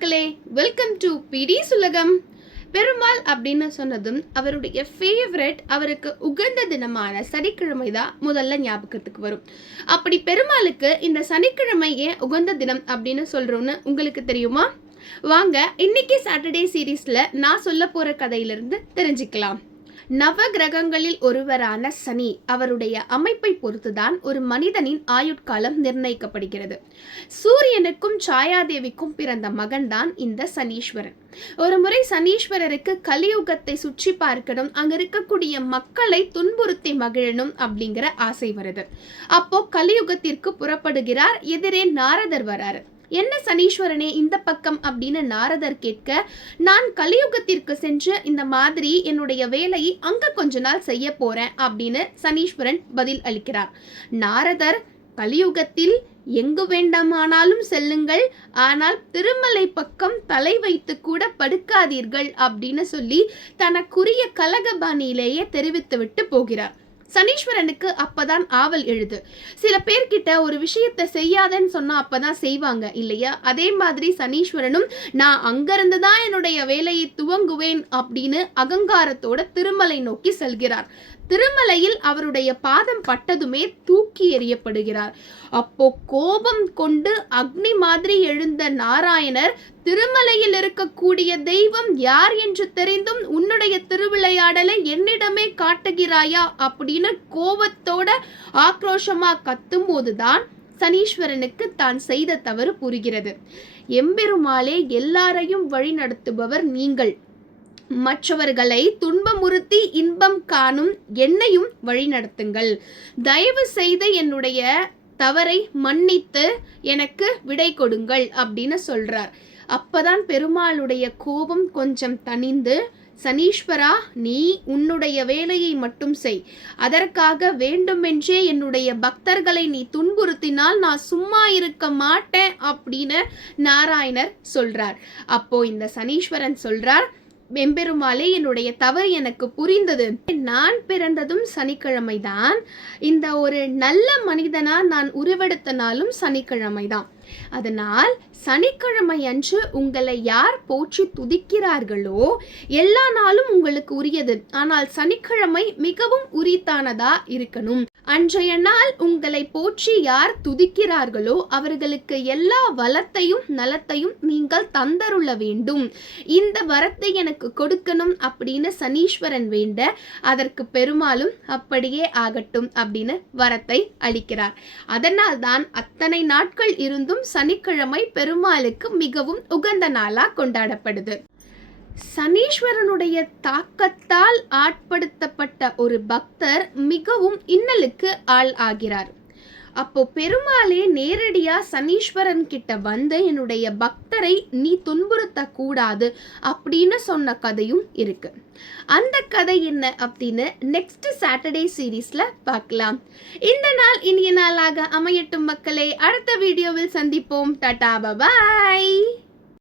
மக்களே, welcome to பிடி சுலகம். பெருமாள் அப்படின்னு சொன்னதும் அவருடைய ஃபேவரட், அவருக்கு உகந்த தினமான சனிக்கிழமை தான் முதல்ல ஞாபகத்துக்கு வரும். அப்படி பெருமாளுக்கு இந்த சனிக்கிழமை ஏன் உகந்த தினம் அப்படின்னு சொல்றோன்னு உங்களுக்கு தெரியுமா? வாங்க இன்னைக்கு சாட்டர்டே சீரீஸ்ல நான் சொல்ல போற கதையிலிருந்து தெரிஞ்சுக்கலாம். நவ கிரகங்களில் ஒருவரான சனி, அவருடைய அமைப்பை பொறுத்துதான் ஒரு மனிதனின் ஆயுட்காலம் நிர்ணயிக்கப்படுகிறது. சூரியனுக்கும் சாயாதேவிக்கும் பிறந்த மகன்தான் இந்த சனீஸ்வரன். ஒரு முறை சனீஸ்வரருக்கு கலியுகத்தை சுற்றி பார்க்கணும், அங்க இருக்கக்கூடிய மக்களை துன்புறுத்தி மகிழணும் அப்படிங்கிற ஆசை வருது. அப்போ கலியுகத்திற்கு புறப்படுகிறார். எதிரே நாரதர் வராரு. என்ன சனீஸ்வரனே இந்த பக்கம் அப்படின்னு நாரதர் கேட்க, நான் கலியுகத்திற்கு சென்று இந்த மாதிரி என்னுடைய வேலையை அங்க கொஞ்ச நாள் செய்ய போறேன் அப்படின்னு சனீஸ்வரன் பதில் அளிக்கிறார். நாரதர், கலியுகத்தில் எங்கு வேண்டாமானாலும் செல்லுங்கள், ஆனால் திருமலை பக்கம் தலை வைத்து கூட படுக்காதீர்கள் அப்படின்னு சொல்லி தனக்குரிய கலகபாணியிலேயே தெரிவித்துவிட்டு போகிறார். சனீஸ்வரனுக்கு அப்பதான் ஆவல் எழுது. சில பேர்கிட்ட ஒரு விஷயத்தை செய்யாதன்னு சொன்னா அப்பதான் செய்வாங்க இல்லையா? அதே மாதிரி சனீஸ்வரனும் நான் அங்கிருந்து தான் என்னுடைய வேலையை துவங்குவேன் அப்படின்னு அகங்காரத்தோட திருமலை நோக்கி செல்கிறார். திருமலையில் அவருடைய பாதம் பட்டதுமே தூக்கி எறியப்படுகிறார். அப்போ கோபம் கொண்டு அக்னி மாதிரி எழுந்த நாராயணர், திருமலையில் இருக்கக்கூடிய தெய்வம் யார் என்று தெரிந்தும் உன்னுடைய திருவிளையாடலை என்னிடமே காட்டுகிறாயா அப்படின்னு கோபத்தோட ஆக்ரோஷமா கத்தும் போதுதான் சனீஸ்வரனுக்கு தான் செய்த தவறு புரிகிறது. எம்பெருமாளே, எல்லாரையும் வழி நடத்துபவர் நீங்கள், மற்றவர்களை துன்பமுறுத்தி இன்பம் காணும் என்னையும் வழிநடத்துங்கள். தயவு செய்து என்னுடைய தவறை மன்னித்து எனக்கு விடை கொடுங்கள் அப்படின்னு சொல்றார். அப்பதான் பெருமாளுடைய கோபம் கொஞ்சம் தணிந்து, சனீஸ்வரா, நீ உன்னுடைய வேலையை மட்டும் செய், அதற்காக வேண்டுமென்றே என்னுடைய பக்தர்களை நீ துன்புறுத்தினால் நான் சும்மா இருக்க மாட்டேன் அப்படின்னு நாராயணர் சொல்றார். அப்போ இந்த சனீஸ்வரன் சொல்றார், எம்பெருமாளே, என்னுடைய தவறு எனக்கு புரிந்தது. நான் பிறந்ததும் சனிக்கிழமை தான், இந்த ஒரு நல்ல மனிதனா நான் உருவெடுத்த நாளும் சனிக்கிழமை தான். அதனால் சனிக்கிழமை அன்று உங்களை யார் போற்றி துதிக்கிறார்களோ எல்லா நாளும் உங்களுக்கு உரியது. ஆனால் சனிக்கிழமை மிகவும் உரித்தானதா இருக்கணும். அன்றைய நாள் உங்களை போற்றி யார் துதிக்கிறார்களோ அவர்களுக்கு எல்லா வளத்தையும் நலத்தையும் நீங்கள் தந்தருள வேண்டும். இந்த வரத்தை எனக்கு கொடுக்கணும் அப்படின்னு சனீஸ்வரன் வேண்ட, அதற்கு பெருமாளும் அப்படியே ஆகட்டும் அப்படின்னு வரத்தை அளிக்கிறார். அதனால் தான் அத்தனை நாட்கள் இருந்தும் சனிக்கிழமை பெருமாளுக்கு மிகவும் உகந்த நாளா கொண்டாடப்படுது. சனீஸ்வரனுடைய தாக்கத்தால் ஆட்படுத்தப்பட்ட ஒரு பக்தர் மிகவும் இன்னலுக்கு ஆள் ஆகிறார். அப்போ பெருமாளே நேரடியா சனீஸ்வரன் கிட்ட வந்து என்னுடைய பக்தரை நீ துன்புறுத்த கூடாது அப்படின்னு சொன்ன கதையும் இருக்கு. அந்த கதை என்ன அப்படின்னு நெக்ஸ்ட் சாட்டர்டே சீரீஸ்ல பார்க்கலாம். இந்த நாள் இனிய நாளாக அமையட்டும் மக்களே. அடுத்த வீடியோவில் சந்திப்போம். Tata, bye bye.